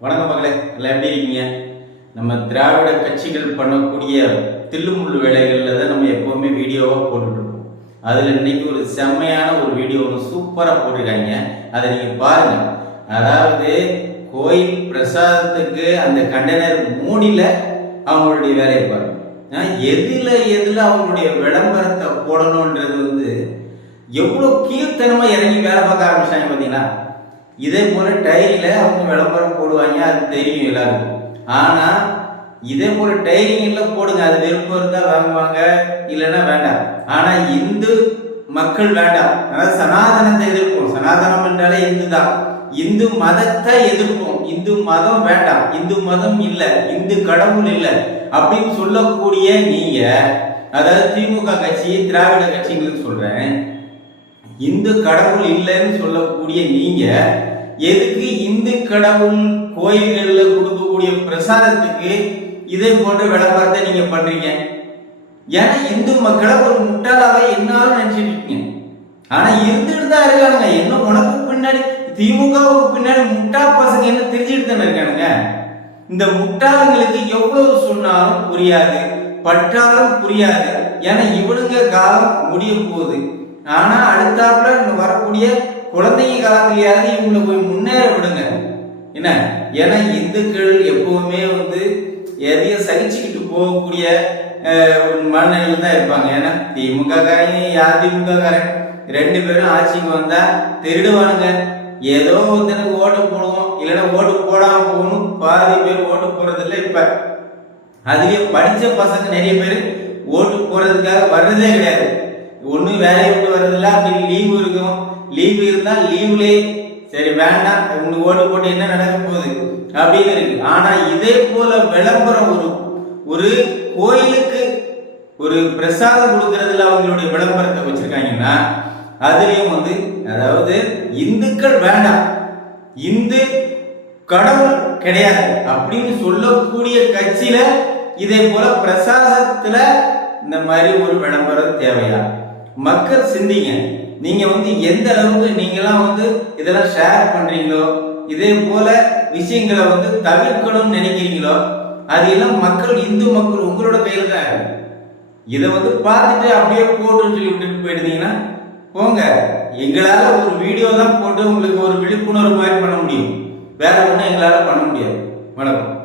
வணக்கம் மகளே எல்லாம் எப்படி இருக்கீங்க? நம்ம திராவிட கட்சிகள் பண்ணக்கூடிய தில்லுமுள்ளு வேலைகளில் தான் நம்ம எப்போவுமே வீடியோவாக போட்டுட்ருக்கோம் அதில் இன்னைக்கு ஒரு செம்மையான ஒரு வீடியோ ஒன்று சூப்பராக போட்டிருக்காங்க. அதை நீங்கள் பாருங்கள் அதாவது கோயில் பிரசாதத்துக்கு அந்த கண்டெய்னர் மூடியில் அவங்களுடைய வேலையை பாருங்கள் எதில் எதில் அவங்களுடைய விளம்பரத்தை போடணுன்றது வந்து எவ்வளோ கீழ்த்தனமாக இறங்கி வேலை பார்க்க ஆரம்பிச்சாங்க பார்த்தீங்கன்னா இதே போல டைரியில அவங்க விளம்பரம் போடுவாங்க அது தெரியும் எல்லாருக்கும். ஆனா இதே போல டைரிங்கில் போடுங்க அது விருப்பம் இருந்தா வாங்குவாங்க இல்லைன்னா வேண்டாம். ஆனா இந்து மக்கள் வேண்டாம். அதாவது சனாதனத்தை எதிர்ப்போம். சனாதனம் என்றாலே இந்து தான். இந்து மதத்தை எதிர்ப்போம். இந்து மதம் வேண்டாம். இந்து மதம் இல்லை. இந்து கடவுள் இல்லை. அப்படின்னு சொல்லக்கூடிய நீங்க அதாவது திமுக கட்சி திராவிட கட்சிங்கன்னு சொல்றேன் இந்து கடவுள் இல்லைன்னு சொல்லக்கூடிய நீங்க எதுக்கு இந்து கடவுள் கோயில்களில் கொடுக்கக்கூடிய பிரசாதத்துக்கு இதே போன்ற விளம்பரத்தை நீங்க பண்றீங்க? ஏன்னா இந்து மக்களை ஒரு முட்டாளாவே என்னாலும் நினைச்சிட்டு இருக்கீங்க. ஆனா இருந்துட்டு தான் இருக்கானுங்க. என்ன உனக்கு பின்னாடி திமுகவுக்கு பின்னாடி முட்டா பசங்க என்ன தெரிஞ்சுட்டு தானே இருக்கானுங்க? இந்த முட்டாளுங்களுக்கு எவ்வளவு சொன்னாலும் புரியாது பற்றாலும் புரியாது. ஏன்னா இவனுங்க காலம் முடிய போகுது. ஆனா அடுத்தாப்புல இன்னும் வரக்கூடிய குழந்தைங்க காலத்திலேயாவது இவங்களை போய் முன்னேற விடுங்க. என்ன? ஏன்னா இந்துக்கள் எப்பவுமே வந்து எதையும் சகிச்சுக்கிட்டு போகக்கூடிய ஒரு மனநிலையில தான் இருப்பாங்க. ஏன்னா திமுக காரங்க யார் திமுக காரங்க ரெண்டு பேரும் ஆட்சிக்கு வந்தா திருடுவானுங்க. ஏதோ ஒருத்தனுக்கு ஓட்டு போடுவோம். இல்லைன்னா ஓட்டு போடாம போகணும். பாதி பேர் ஓட்டு போறது இல்லை இப்ப. அதுலயும் படிச்ச பசங்க நிறைய பேர் ஓட்டு போறதுக்காக வர்றதே கிடையாது. ஒண்ணு வேலையை விட்டு வர்றதில்ல அப்படி லீவு இருக்கும். லீவு இருந்தா லீவ்லே சரி வேண்டாம் உங்களுக்கு ஓட்டு போட்டு என்ன நடக்க போகுது? அப்படின்னு இருக்கு. ஆனா இதே போல விளம்பரம் ஒரு ஒரு கோயிலுக்கு ஒரு பிரசாதம் கொடுக்கறதுல அவங்களுடைய விளம்பரத்தை வச்சிருக்காங்கன்னா அதுலயும் வந்து அதாவது இந்துக்கள் வேண்டாம். இந்து கடவுள் கிடையாது. அப்படின்னு சொல்லக்கூடிய கட்சியில இதே போல பிரசாதத்துல இந்த மாதிரி ஒரு விளம்பரம் தேவையா? மக்கள் சிந்திங்க. நீங்க வந்து எந்த அளவுக்கு நீங்களாம் வந்து இதெல்லாம் ஷேர் பண்றீங்களோ இதே போல விஷயங்களை வந்து தவிர்க்கணும்னு நினைக்கிறீங்களோ அது எல்லாம் மக்கள் இந்து மக்கள் உங்களோட கையில் தான் இதை வந்து பார்த்துட்டு அப்படியே போட்டுன்னு சொல்லி விட்டுட்டு போயிடுதீங்கன்னா போங்க. எங்களால ஒரு வீடியோ தான் போட்டு உங்களுக்கு ஒரு விழிப்புணர்வு மாதிரி பண்ண முடியும். வேற ஒன்றும் எங்களால பண்ண முடியாது. வணக்கம்.